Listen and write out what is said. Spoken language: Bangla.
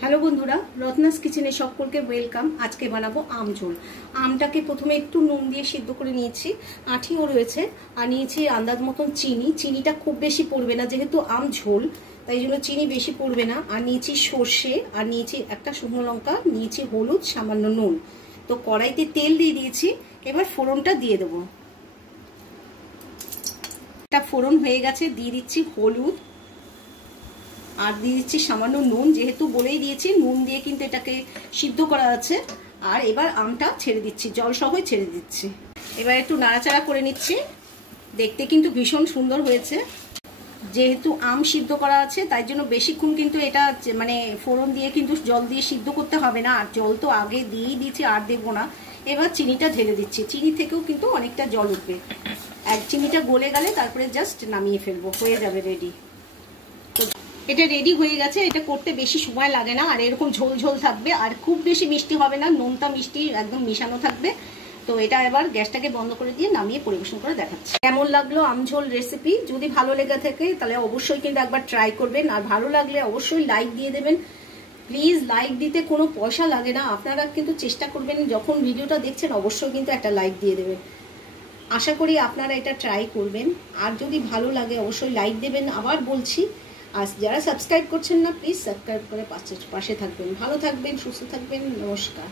হ্যালো বন্ধুরা, রত্নাস কিচেনে সকলকে ওয়েলকাম। আজকে বানাবো আম ঝোল। আমটাকে প্রথমে একটু নুন দিয়ে সিদ্ধ করে নিয়েছি, আঠিও রয়েছে, আর নিয়েছি আন্দাজ মতন চিনি। চিনিটা খুব বেশি পড়বে না, যেহেতু আম ঝোল তাই জন্য চিনি বেশি পড়বে না। আর নিয়েছি সর্ষে, আর নিয়েছি একটা শুকনো লঙ্কা, নিয়েছি হলুদ, সামান্য নুন। তো কড়াইতে তেল দিয়ে দিয়েছি, এবার ফোড়নটা দিয়ে দেবো। একটা ফোড়ন হয়ে গেছে, দিয়ে দিচ্ছি হলুদ, আর দিয়ে দিচ্ছি সামান্য নুন, যেহেতু বলেই দিয়েছি নুন দিয়ে কিন্তু এটাকে সিদ্ধ করা আছে। আর এবার আমটা ছেড়ে দিচ্ছি, জল সহই ছেড়ে দিচ্ছি। এবার একটু নাড়াচাড়া করে নিচ্ছি। দেখতে কিন্তু ভীষণ সুন্দর হয়েছে। যেহেতু আম সিদ্ধ করা আছে তাই জন্য বেশিক্ষণ কিন্তু এটা মানে ফোড়ন দিয়ে কিন্তু জল দিয়ে সিদ্ধ করতে হবে না। আর জল তো আগে দিয়েই দিয়েছি, আর দেবো না। এবার চিনিটা ঢেলে দিচ্ছি, চিনি থেকেও কিন্তু অনেকটা জল উঠবে। আর চিনিটা গলে গেলে তারপরে জাস্ট নামিয়ে ফেলবো, হয়ে যাবে রেডি। এটা রেডি হয়ে গেছে। এটা করতে বেশি সময় লাগে না, আর এরকম ঝোল ঝোল থাকবে, আর খুব বেশি মিষ্টি হবে না, নোনতা মিষ্টি একদম মিশানো থাকবে। তো এটা এবার গ্যাসটাকে বন্ধ করে দিয়ে নামিয়ে পরিবেশন করে দেখাচ্ছি। কেমন লাগলো আমঝোল রেসিপি? যদি ভালো লেগে থাকে তাহলে অবশ্যই কিন্তু একবার ট্রাই করবেন, আর ভালো লাগলে অবশ্যই লাইক দিয়ে দেবেন। প্লিজ, লাইক দিতে কোনো পয়সা লাগে না, আপনারা কিন্তু চেষ্টা করবেন যখন ভিডিওটা দেখছেন অবশ্যই কিন্তু একটা লাইক দিয়ে দেবেন। আশা করি আপনারা এটা ট্রাই করবেন, আর যদি ভালো লাগে অবশ্যই লাইক দেবেন। আবার বলছি, আর যারা সাবস্ক্রাইব করছেন না, প্লিজ সাবস্ক্রাইব করে পাশে থাকবেন। ভালো থাকবেন, সুস্থ থাকবেন। নমস্কার।